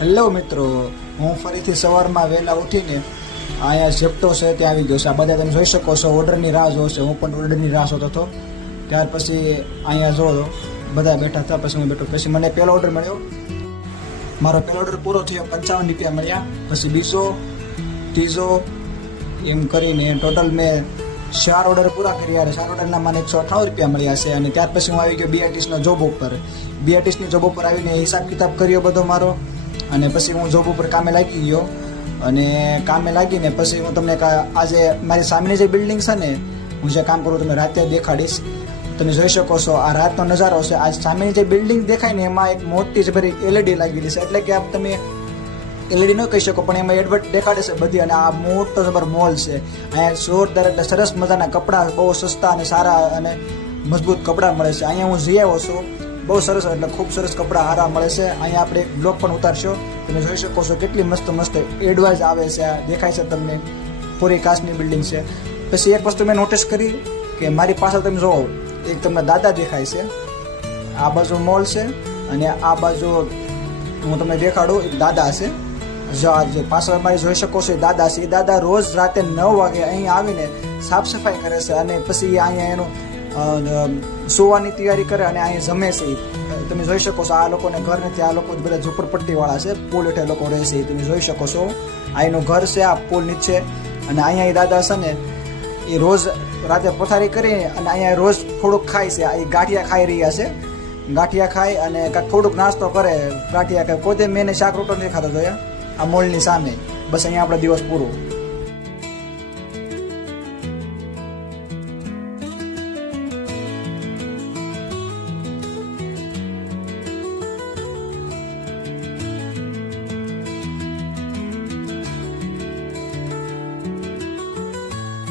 Hello મિત્રો, હું ફરીથી સવારમાં વહેલા ઉઠીને અહીંયા ઝેપ્ટો છે ત્યાં આવી ગયો છે. આ બધા તમે જોઈ શકો છો ઓર્ડરની રાહ જોશે. હું પણ ઓર્ડરની રાહ જોતો હતો. ત્યાર પછી અહીંયા જો બધા બેઠા હતા, પછી હું બેઠો. પછી મને પહેલો ઓર્ડર મળ્યો. મારો પહેલો ઓર્ડર પૂરો થયો, 55 રૂપિયા મળ્યા. પછી બીજો, ત્રીજો, એમ કરીને ટોટલ મેં 4 ઓર્ડર પૂરા કર્યા. 4 ઓર્ડરના મને 198 રૂપિયા મળ્યા છે. અને ત્યાર પછી હું આવી ગયો બીઆરટીએસના જોબ ઉપર. બીઆરટીએસની જોબ ઉપર આવીને હિસાબ કિતાબ કર્યો બધો મારો. અને પછી હું જોબ ઉપર કામે લાગી ગયો. અને કામે લાગીને પછી હું તમને આજે મારી સામેની જે બિલ્ડિંગ છે ને, હું જે કામ કરું તમને રાતે દેખાડીશ. તમે જોઈ શકો છો આ રાતનો નજારો છે. આ સામેની જે બિલ્ડિંગ દેખાય ને એમાં એક મોટી જ ભરી એલઈડી લાગેલી છે. એટલે કે આપ તમે એલઈડી ન કહી શકો પણ એમાં એડવર્ટ દેખાડે છે બધી. અને આ મોટો જબર મોલ છે. અહીંયા જોરદાર એટલે સરસ મજાના કપડાં, બહુ સસ્તા અને સારા અને મજબૂત કપડાં મળે છે. અહીંયા હું જઈ આવ્યો છું, બહુ સરસ એટલે ખૂબ સરસ કપડાં સારા મળે છે. અહીંયા આપણે એક બ્લોગ પણ ઉતારશો. તમે જોઈ શકો છો કેટલી મસ્ત મસ્ત એડવાઇસ આવે છે. આ દેખાય છે તમને, પૂરી કાચની બિલ્ડિંગ છે. પછી એક વસ્તુ મેં નોટિસ કરી કે મારી પાછળ તમે જુઓ, એક તમને દાદા દેખાય છે. આ બાજુ મોલ છે અને આ બાજુ હું તમને દેખાડું, એક દાદા છે. જો આજે પાછળ મારી જોઈ શકો છો એ દાદા છે. એ દાદા રોજ રાતે 9 વાગે અહીંયા આવીને સાફ સફાઈ કરે છે અને પછી અહીંયા એનું સુવાની તૈયારી કરે અને અહીં જમે છે. તમે જોઈ શકો છો આ લોકોને ઘર નથી, આ લોકો બધા ઝૂંપડપટ્ટી વાળા છે. પુલ હેઠે લોકો રહે છે. તમે જોઈ શકો છો આ એનું ઘર છે, આ પુલ નીચે. અને અહીંયા એ દાદા છે ને એ રોજ રાતે પથારી કરીને અને અહીંયા રોજ થોડુંક ખાય છે. એ ગાંઠિયા ખાઈ રહ્યા છે. ગાંઠિયા ખાય અને કાંઈક થોડુંક નાસ્તો કરે. ગાંઠિયા ખાય. પોતે મેં શાક રોટલો નથી ખાતો જોયા આ મોલની સામે. બસ અહીંયા આપણો દિવસ પૂરો.